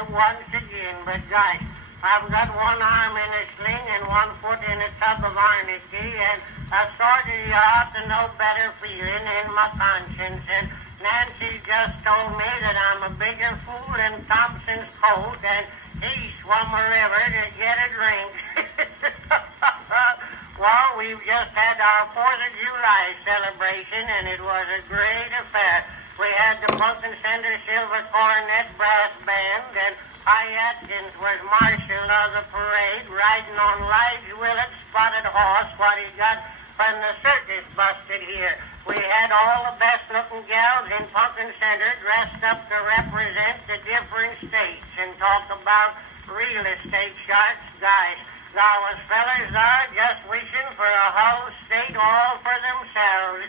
it once again, but gosh, I've got one arm in a sling and one foot in a tub of honesty, and a sort of you ought to know better feeling in my conscience. And Nancy just told me that I'm a bigger fool than Thompson's coat, and he swum a river to get a drink. Well, we've just had our 4th of July celebration, and it was a great affair. We had the Punkin Center Silver Cornet Brass Band, and High Atkins was marshal of the parade, riding on Lige Willet's spotted horse, what he got from the circus busted here. We had all the best-looking gals in Punkin Center dressed up to represent the different states and talk about real estate sharks. Guys, those fellas are just wishing for a whole state all for themselves.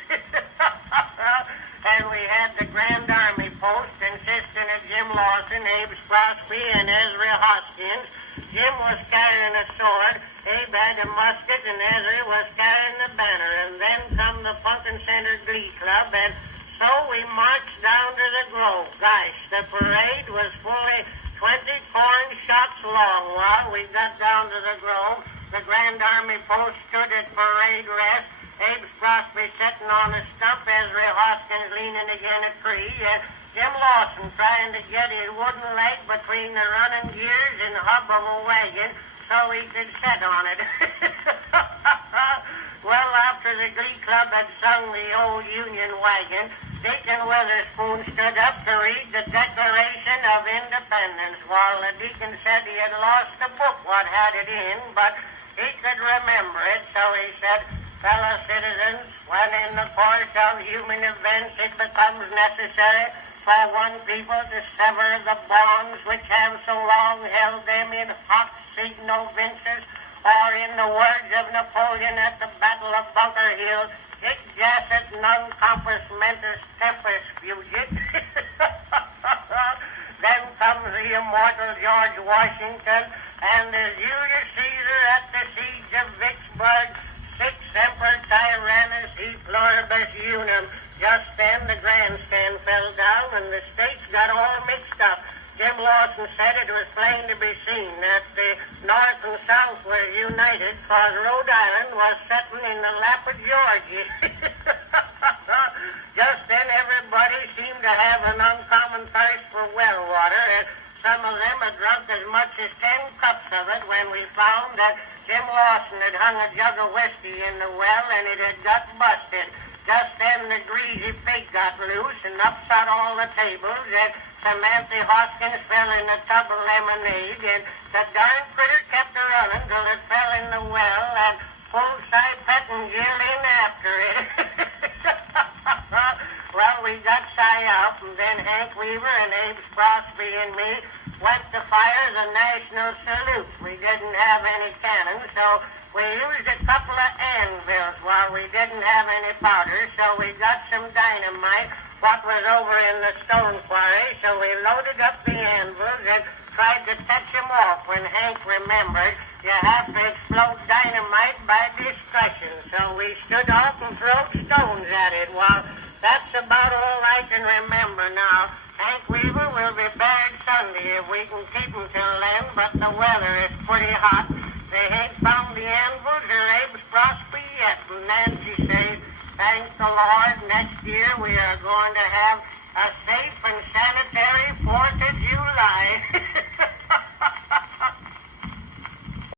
And we had the Grand Army Post consisting of Jim Lawson, Abe Crosby, and Ezra Hoskins. Jim was carrying a sword, Abe had a musket, and Ezra was carrying the banner. And then come the Punkin Center Glee Club, and so we marched down to the Grove. Gosh, the parade was fully 20 corn shots long. While we got down to the Grove, the Grand Army Post stood at parade rest, Abe Crosby sitting on a stump, Ezra Hoskins leaning against a tree, and Jim Lawson trying to get his wooden leg between the running gears and the hub of a wagon so he could sit on it. Well, after the Glee Club had sung the old Union wagon, Deacon Witherspoon stood up to read the Declaration of Independence, while the deacon said he had lost the book what had it in, but he could remember it, so he said, "Fellow citizens, when in the course of human events it becomes necessary for one people to sever the bonds which have so long held them in hot significances, or in the words of Napoleon at the Battle of Bunker Hill, hic jacet non compos mentis tempus fugit." Then comes the immortal George Washington, and as Julius Caesar at the siege of Vicksburg, Sic semper tyrannis e pluribus unum. Just then the grandstand fell down and the states got all mixed up. Jim Lawson said it was plain to be seen that the North and South were united, cause Rhode Island was sitting in the lap of Georgia. Just then everybody seemed to have an uncommon thirst for well water, and some of them had drunk as much as 10 cups of it when we found that Jim Lawson had hung a jug of whiskey in the well and it had got busted. Just then the greasy pig got loose and upset all the tables, and Samantha Hoskins fell in a tub of lemonade, and the darn critter kept a running till it fell in the well, and pulled Cy Pettingill in after it. Well, we got Cy out, and then Hank Weaver and Abe Crosby and me went to fire the national salute. We didn't have any cannons, so we used a couple of anvils while we didn't have any powder, so we got some dynamite, what was over in the stone quarry, so we loaded up the anvils and tried to touch them off when Hank remembered you have to explode dynamite by discretion, so we stood off and threw stones at it. Well, that's about all I can remember now. Hank Weaver will be buried Sunday if we can keep him till then, but the weather is pretty hot. They ain't found the anvils or Abe's Crosby yet, and Nancy says, thank the Lord, next year we are going to have a safe and sanitary 4th of July.